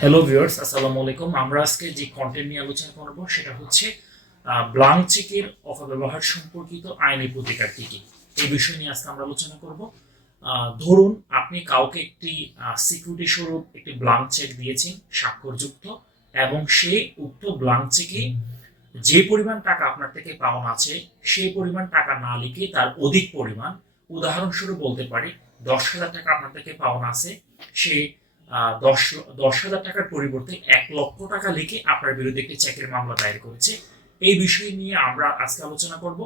Hello viewers আসসালামু আলাইকুম। আমরা আজকে যে কন্টেন্ট নিয়ে আলোচনা করব, সেটা হচ্ছে ব্লাঙ্ক চেকের অপব্যবহার সম্পর্কিত আইনি প্রতিকার কি কি? এই বিষয় নিয়ে আজকে আমরা আলোচনা করব। ধরুন আপনি কাউকে একটি সিকিউরিটি স্বরূপ একটি ব্লাঙ্ক চেক দিয়েছেন, স্বাক্ষরযুক্ত, এবং সে উক্ত ব্লাঙ্ক চেকে যে পরিমাণ টাকা আপনার থেকে পাওনা আছে, সেই পরিমাণ টাকা না লিখে তার অধিক পরিমাণ, উদাহরণস্বরূপ বলতে পারি, দশ হাজার টাকা আপনার থেকে পাওনা আছে, সে দশ দশ হাজার টাকার পরিবর্তে এক লক্ষ টাকা লিখে আপনার বিরুদ্ধে একটি চেকের মামলা দায়ের করেছে। এই বিষয় নিয়ে আমরা আজকে আলোচনা করব।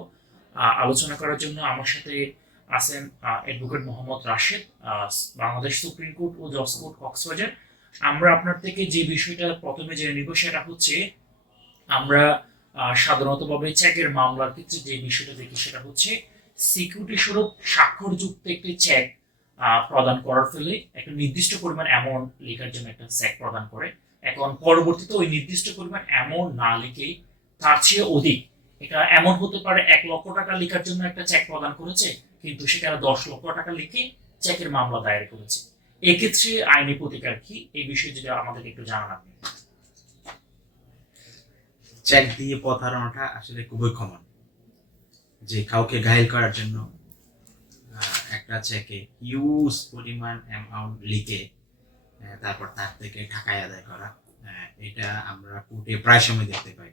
আলোচনা করার জন্য আমার সাথে আছেন advocate Mohammad Rashed Bangladesh supreme court ও জজ কোর্ট কক্সবাজার। আমরা আপনার থেকে যে বিষয়টা প্রথমে জেনে নিব সেটা হচ্ছে, আমরা সাধারণতভাবে চেকের মামলার ক্ষেত্রে যে বিষয়টা দেখি সেটা হচ্ছে, সিকিউরিটি স্বরূপ স্বাক্ষরযুক্ত একটি চেক প্রদান করার ফলে একটা নির্দিষ্ট পরিমাণ অ্যামাউন্ট লেখার জন্য একটা চেক প্রদান করে। এখন পরবর্তীতে ওই নির্দিষ্ট পরিমাণ অ্যামাউন্ট না লিখে তার চেয়ে অধিক এটা এমন হতে পারে এক লক্ষ টাকা লেখার জন্য একটা চেক প্রদান করেছে, কিন্তু সেখানে দশ লক্ষ টাকা লিখে চেকের মামলা দায়ের করেছে। এক্ষেত্রে আইনি প্রতিকার কি? এই বিষয়ে যদি আমাদেরকে একটু জানান আপনি। চেক দিয়ে প্রতারণাটা আসলে খুবই কমন যে কাউকে ঘায়ল করার জন্য চেকে ইউজ পরিমাণ অ্যামাউন্ট লিখে তারপর তার থেকে টাকায় আদায় করা এটা আমরা কোর্টে প্রায় সময় দেখতে পাই।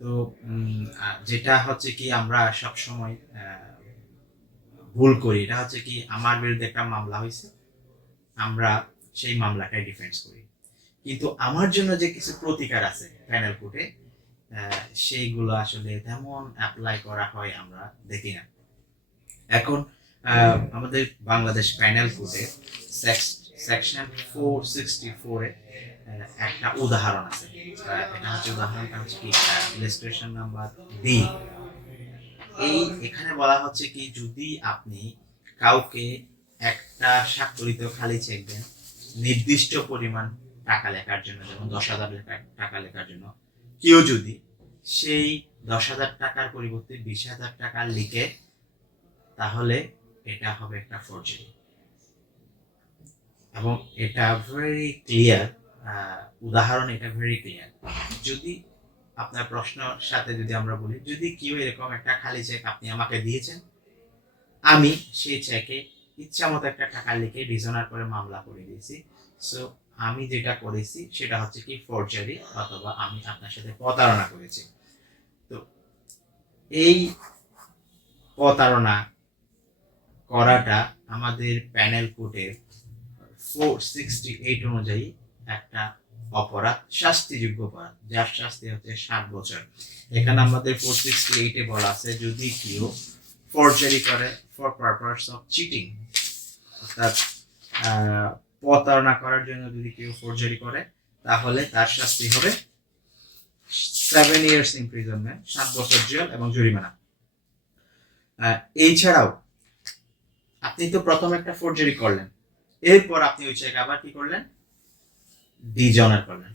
তো যেটা হচ্ছে কি আমরা সব সময় ভুল করি। এটা হচ্ছে কি আমার বিরুদ্ধে একটা মামলা হয়েছে, আমরা সেই মামলাটাই ডিফেন্স করি। কিন্তু আমার জন্য যে কিছু প্রতিকার আছে প্যানেল কোর্টে সেইগুলো আসলে তেমন অ্যাপ্লাই করা হয় আমরা দেখি না। এখন আমাদের বাংলাদেশ প্যানেল কোর্টে সেকশন ফোর সিক্সটি ফোরে একটা উদাহরণ আছে। এটা হচ্ছে উদাহরণটা হচ্ছে কি? ইলাস্ট্রেশন নাম্বার ডি এই এখানে বলা হচ্ছে কি যদি আপনি কাউকে একটা স্বাক্ষরিত খালি চেক দেন নির্দিষ্ট পরিমাণ টাকা লেখার জন্য যেমন দশ হাজার টাকা লেখার জন্য কেউ যদি সেই দশ হাজার টাকার পরিবর্তে বিশ হাজার টাকা লিখে তাহলে এটা হবে একটা ফর্জারি এবং এটা ভেরি ক্লিয়ার উদাহরণ এটা ভেরি ক্লিয়ার যদি আপনার প্রশ্নের সাথে যদি আমরা বলি, যদি কেউ এরকম একটা খালি চেক আপনি আমাকে দিয়েছেন, আমি সেই চেকে ইচ্ছা মতো একটা টাকা লিখে রিজনার করে মামলা করে দিয়েছি। সো আমি যেটা করেছি সেটা হচ্ছে কি ফর্জারি অথবা আমি আপনার সাথে প্রতারণা করেছি। তো এই প্রতারণা করাটা আমাদের প্যানেল কোর্টের ফোর সিক্সটি এইট অনুযায়ী একটা অপরাধ শাস্তিযোগ্য অপরাধ যার শাস্তি হচ্ছে সাত বছর। এখানে আমাদের ফোর সিক্সটি এইটে বলা আছে যদি কেউ ফর্জারি করে ফর পারপাস অফ চিটিং অর্থাৎ প্রতারণা করার জন্য যদি কেউ ফর্জারি করে তাহলে তার শাস্তি হবে সেভেন ইয়ার্স ইমপ্রিজনমেন্ট সাত বছর জেল এবং জরিমানা। আহ, এছাড়াও আপনি তো প্রথম একটা ফর্জারি করলেন। এরপর আপনি ওই চেক আবার কি করলেন? ডিজনার করলেন।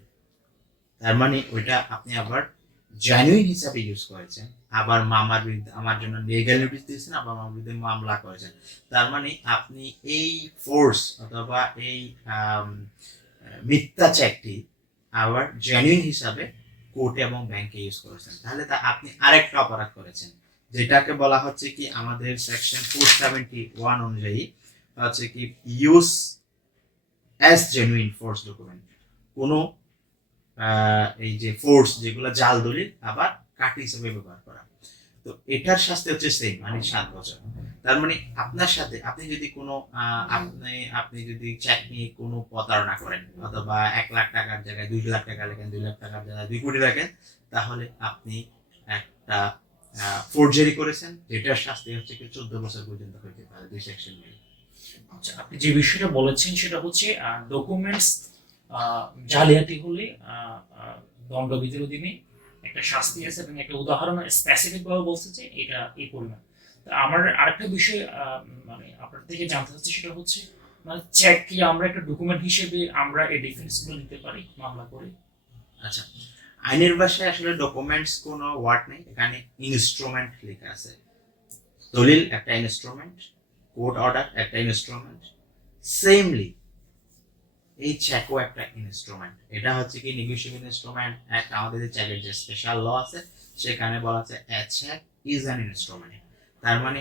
তার মানে ওইটা আপনি আবার জেনুইন হিসাবে ইউজ করেছেন। আবার মামার বিরুদ্ধে, আমার জন্য লিগাল নোটিস দিয়েছেন, আবার আমার বিরুদ্ধে মামলা করেছেন। তার মানে আপনি এই ফোর্স অথবা এই মিথ্যা চেকটি আবার জেনুইন হিসাবে কোর্টে এবং ব্যাংকে ইউজ করেছেন। তাহলে তা আপনি আরেকটা অপরাধ করেছেন। যেটাকে বলা হচ্ছে কি আমাদের সেকশন ফোর সেভেন্টি ওয়ান অনুযায়ী হচ্ছে কি use as genuine force document কোনো এই যে ফোর্স যেগুলো জাল দলিল আবার কাঠি হিসেবে ব্যবহার করা। তো এটার শাস্তি হচ্ছে সেম মানে সাত বছর। তার মানে আপনার সাথে, আপনি যদি কোনো আপনি আপনি যদি চেক নিয়ে কোনো প্রতারণা করেন, অথবা এক লাখ টাকার জায়গায় দুই লাখ টাকা লেখেন, দুই লাখ টাকার জায়গায় দুই কোটি লেখেন, তাহলে আপনি একটা ফোর্জারি করেছেন যেটার শাস্তি হচ্ছে কি চোদ্দ বছর পর্যন্ত হইতে পারে দুই সেকশন মিলে আচ্ছা আপনি যে বিষয়টা বলেছেন সেটা হচ্ছে ডকুমেন্টস জালিয়াতি হলে দণ্ডবিধির অধীনে একটা শাস্তি আছে এবং একটা উদাহরণ স্পেসিফিক ভাবে বলছে যে এটা এই পরিমাণ। তা আমার আরেকটা বিষয় মানে আপনার থেকে জানতে চাচ্ছি সেটা হচ্ছে মানে চেক কি আমরা একটা ডকুমেন্ট হিসেবে আমরা এই ডিফেন্সগুলো নিতে পারি মামলা করে? আচ্ছা আইনের ভাষায় আসলে ডকুমেন্টস কোনো ওয়ার্ড নেই, এখানে ইনস্ট্রুমেন্ট লেখা আছে। দলিল, একটা ইনস্ট্রুমেন্ট কোর্ট অর্ডার একটা ইনস্ট্রুমেন্ট সেমলি এই চেকও একটা ইনস্ট্রুমেন্ট এটা হচ্ছে কি নেগোসিয়েবল ইনস্ট্রুমেন্ট একটা আমাদের যে চেকের যে স্পেশাল ল আছে, সেখানে বলা আছে a cheque is an instrument তার মানে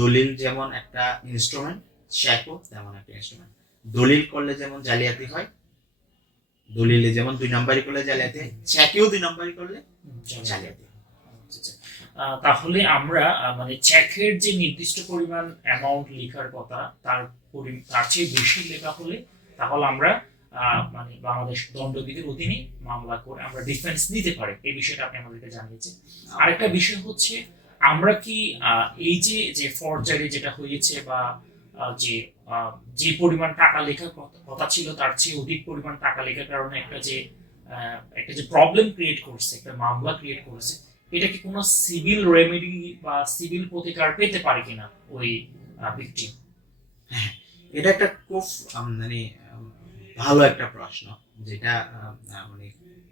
দলিল যেমন একটা ইনস্ট্রুমেন্ট চেকও তেমন একটা ইনস্ট্রুমেন্ট দলিল করলে যেমন জালিয়াতি হয় দলিলে যেমন দুই নাম্বারই করলে জালিয়াতি চেকেও দুই নাম্বারই করলে জালিয়াতি। আচ্ছা, আহ, তাহলে আমরা আহ, মানে চেকের যে নির্দিষ্ট পরিমাণ অ্যামাউন্ট লেখার কথা তার তার চেয়ে বেশি লেখা হলে তাহলে আমরা মানে বাংলাদেশ দণ্ডবিধির অধীনে মামলা করে আমরা ডিফেন্স নিতে পারি। এই বিষয়টা আপনি আমাদেরকে জানিয়েছেন। আরেকটা বিষয় হচ্ছে আমরা কি আহ, এই যে যে ফরজারি যেটা হয়েছে বা যে যে পরিমাণ টাকা লেখার কথা- ছিল তার চেয়ে অধিক পরিমাণ টাকা লেখার কারণে একটা যে একটা যে প্রবলেম ক্রিয়েট করছে, একটা মামলা ক্রিয়েট করছে, এটা কি কোনো সিভিল রেমেডি বা সিভিল প্রতিকার পেতে পারে কিনা ওই ভিকটিম এটা একটা খুব মানে ভালো একটা প্রশ্ন, যেটা মানে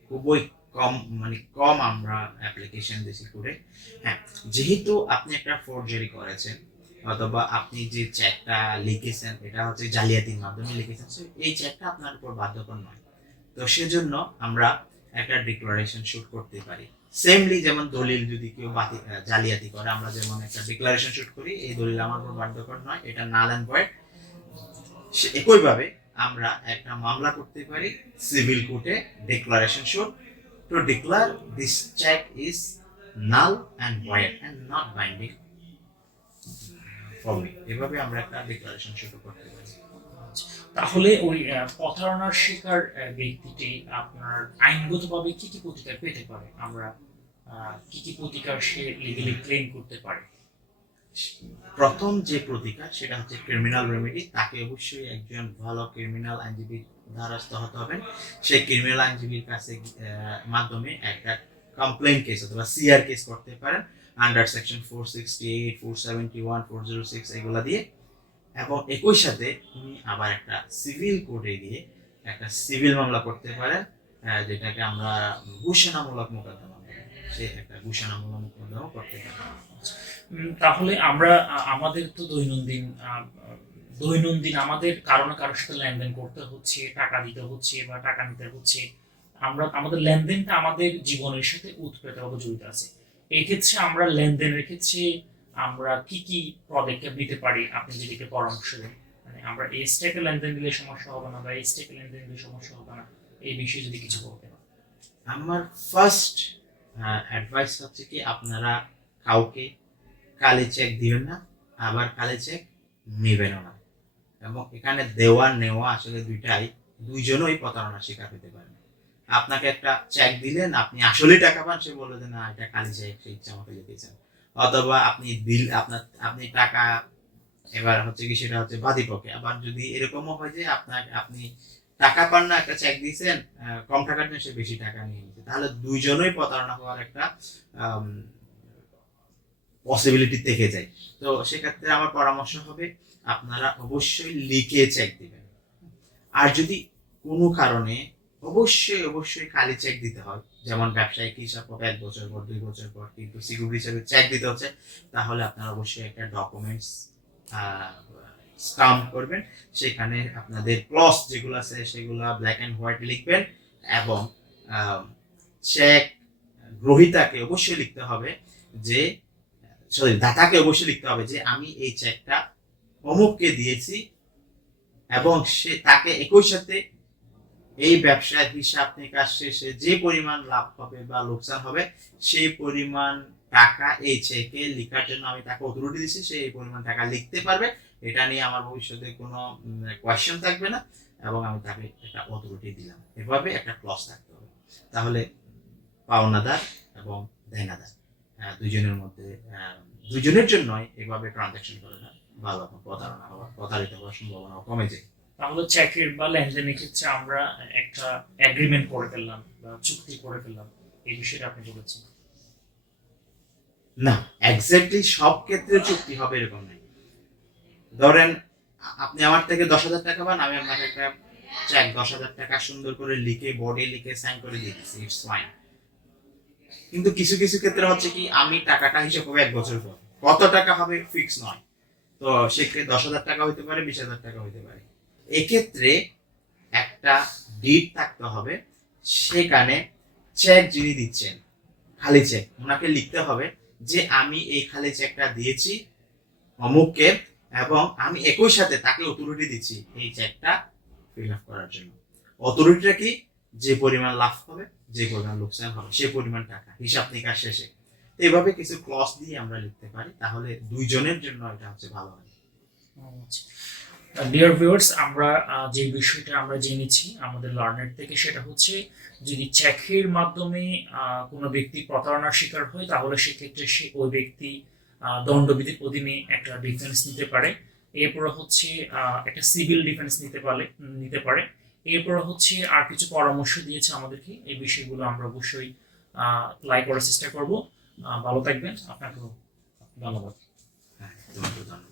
খুবই কম মানে কম আমরা অ্যাপ্লিকেশন বেশি করে হ্যাঁ যেহেতু আপনি একটা ফোর্জারি করেছেন অথবা আপনি যে চেকটা লিখেছেন, এটা হচ্ছে জালিয়াতির মাধ্যমে লিখেছেন এই চেকটা আপনার উপর বাধ্যকর নয়। তো সেজন্য আমরা একটা ডিক্লারেশন শুট করতে পারি। সেমলি যেমন দলিল যদি কেউ বাতি- জালিয়াতি করে, আমরা যেমন একটা ডিক্লারেশন শুট করি, এই দলিল আমার উপর বাধ্যকর নয়, এটা নাল অ্যান্ড ভয়েড একইভাবে আমরা একটা মামলা করতে পারি সিভিল কোর্টে declaration suit to declare this cheque is null and void and not binding for এভাবে আমরা একটা ডিক্লারেশন শুরু করতে পারি তাহলে ওই প্রতারণার শিকার ব্যক্তিটি আপনার আইনগতভাবে কি কি প্রতিকার পেতে পারে? আমরা কি কি প্রতিকার সে লিগালি ক্লেম করতে পারে? প্রথম যে প্রতিকার সেটা হচ্ছে ক্রিমিনাল রেমেডি তাকে অবশ্যই একজন ভালো ক্রিমিনাল আইনজীবীর দ্বারস্থ হতে হবে। সেই ক্রিমিনাল আইনজীবীর কাছে মাধ্যমে একটা কমপ্লেন কেস অথবা সিআর কেস করতে পারেন। Under section four sixty eight four seventy one four zero six এগুলা দিয়ে। এবং একই সাথে তুমি আবার একটা সিভিল কোর্টে গিয়ে একটা সিভিল মামলা করতে পারেন যেটাকে আমরা ঘোষণামূলক মোকদ্দমা সে একটা ঘোষণামূলক মোকদ্দমা করতে পারে। তাহলে আমরা আমাদের তো দৈনন্দিন দৈনন্দিন আমাদের কারও না কারোর সাথে লেনদেন করতে হচ্ছে, টাকা দিতে হচ্ছে বা টাকা নিতে হচ্ছে, আমরা, আমাদের লেনদেনটা আমাদের জীবনের সাথে উৎপ্রেতভাবে জড়িত আছে। এক্ষেত্রে আমরা লেনদেনের ক্ষেত্রে আমরা কি কি পদক্ষেপ নিতে পারি? আপনি যেদিকে পরামর্শ দেন। মানে আমরা এই স্টেপে লেনদেন দিলে সমস্যা হবে না বা এই স্টেপে লেনদেন দিলে সমস্যা হবে না, এই বিষয়ে যদি কিছু বলতে পারেন। আমার ফার্স্ট অ্যাডভাইস হচ্ছে কি, আপনারা কাউকে কালি চেক দিবেন না, আবার কালি চেক নেবেনও না। এবং এখানে দেওয়া নেওয়া আসলে দুইটাই, দুইজনই প্রতারণা শিকার হতে পারে আপনাকে একটা চেক দিলেন, আপনি আসলে টাকা পান, সে বলল যে, না, এটা কালি চেক সে ইচ্ছা মতো দিতেছেন অথবা আপনি বিল আপনার, আপনি টাকা, এবার হচ্ছে কি সেটা হচ্ছে বাদীপক্ষে আবার যদি এরকমও হয় যে, আপনার, আপনি টাকা পান না, একটা চেক দিয়েছেন কম টাকার জন্য সে বেশি টাকা নিয়ে নিচ্ছে তাহলে দুইজনই প্রতারণা হওয়ার একটা পসিবিলিটি থেকে যায়। তো সেক্ষেত্রে আমার পরামর্শ হবে, আপনারা অবশ্যই লিখে চেক দিবেন। আর যদি কোনো কারণে অবশ্যই অবশ্যই খালি চেক দিতে হয়। যেমন ব্যবসায়িক হিসাব হবে এক বছর পর, দুই বছর পর, কিন্তু সিকিউরিটি হিসাবে চেক দিতে হচ্ছে। তাহলে আপনারা অবশ্যই একটা ডকুমেন্টস স্টাম্প করবেন। সেখানে আপনাদের ক্লস যেগুলো আছে, সেগুলো ব্ল্যাক অ্যান্ড হোয়াইট লিখবেন এবং চেক গ্রহিতাকে অবশ্যই লিখতে হবে যে সরি দাতাকে অবশ্যই লিখতে হবে যে, আমি এই চেকটা অমুককে দিয়েছি এবং সে তাকে একই সাথে এই ব্যবসার হিসাব নিকাশ শেষে যে পরিমাণ লাভ হবে বা লোকসান হবে সেই পরিমাণ টাকা এই চেকে লেখার জন্য আমি তাকে অথরিটি দিচ্ছি এই পরিমাণ টাকা লিখতে পারবে। এটা নিয়ে আমার ভবিষ্যতে কোনো কোয়েশ্চেন থাকবে না এবং আমি তাকে একটা অথরিটি দিলাম। এভাবে একটা ক্লস থাকতে হবে। তাহলে পাওনাদার এবং দেনাদার আহ, দুইজনের মধ্যে দুজনের জন্যই এভাবে ট্রানজাকশন করে না ভালো প্রতারণা হওয়ার প্রতারিত হওয়ার সম্ভাবনা কমে যায়। তাহলে চেকের বা লেনদেনের ক্ষেত্রে আমরা একটা এগ্রিমেন্ট করে ফেললাম বা চুক্তি করে ফেললাম। এই বিষয়টা আপনি বলেছেন। না এক্স্যাক্টলি সব ক্ষেত্রে চুক্তি হবে এরকম নাই। ধরেন, আপনি আমার থেকে দশ হাজার টাকা পান, আমি আপনাকে একটা চেক দশ হাজার টাকা সুন্দর করে লিখে বডি লিখে সাইন করে দিয়ে দিচ্ছি ইটস ফাইন কিন্তু কিছু কিছু ক্ষেত্রে হচ্ছে কি, আমি টাকাটা হিসেব হবে এক বছর পর। কত টাকা হবে? ফিক্স নয়। তো সেক্ষেত্রে দশ হাজার টাকা হইতে পারে, বিশ হাজার টাকা হইতে পারে। এক্ষেত্রে একটা ডিট থাকতে হবে, সেখানে চেক যিনি দিচ্ছেন, খালি চেক ওনাকে লিখতে হবে যে আমি এই খালি চেকটা দিয়েছি অমুককে এবং আমি একই সাথে তাকে অথরিটি দিচ্ছি এই চেকটা ফিল আপ করার জন্য। অথরিটিটা কি? যে পরিমাণ লাভ হবে, যে পরিমাণ লোকসান হবে, সে পরিমাণ টাকা, হিসাব নিকাশ শেষে। এভাবে কিছু ক্লস দিয়ে আমরা লিখতে পারি, তাহলে দুইজনের জন্য এটা হচ্ছে ভালো হয়। ডিয়ার ভিউয়ার্স আমরা আহ, যে বিষয়টা আমরা জেনেছি আমাদের লার্নার থেকে সেটা হচ্ছে যদি চেকের মাধ্যমে কোনো ব্যক্তি প্রতারণার শিকার হয় তাহলে সেক্ষেত্রে সে ওই ব্যক্তি দণ্ডবিধির অধীনে একটা ডিফেন্স নিতে পারে। এরপর হচ্ছে একটা সিভিল ডিফেন্স নিতে পারে নিতে পারে। এরপর হচ্ছে আর কিছু পরামর্শ দিয়েছে আমাদেরকে এই বিষয়গুলো আমরা অবশ্যই অ্যাপ্লাই করার চেষ্টা করব। ভালো থাকবেন। আপনাকেও ধন্যবাদ। হ্যাঁ ধন্যবাদ।